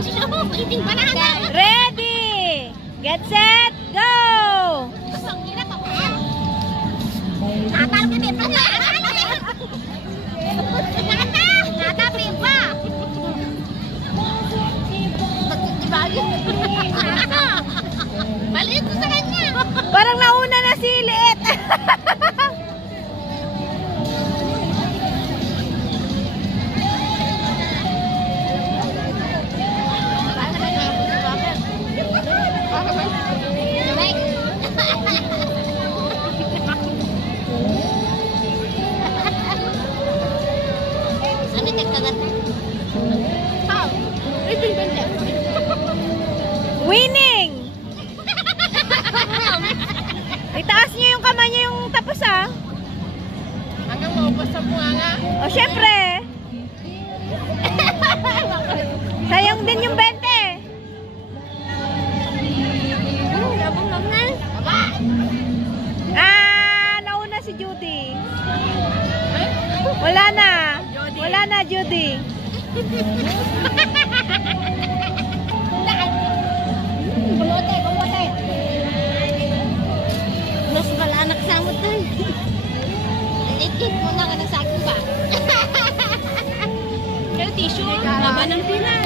Iting banana. Ready! Get set, go! Natalapin pa na. Natapin pa. Magtitibagin. Maliit ko sa kanya. Parang nauna na si Liit. Ano nagkagat? How? Winning! Itaas niyo yung kamay niyo yung tapos Hanggang maubos sa bunganga. O syempre. Sayang din yung 20. Labong lang na. Nauna si Judy. Wala na. Wala na, Judy. Bumote, bumote. Mas malanak sa mo tayo. Litit mo na ka ng sakin ba? Kaya tissue, laban ng pina.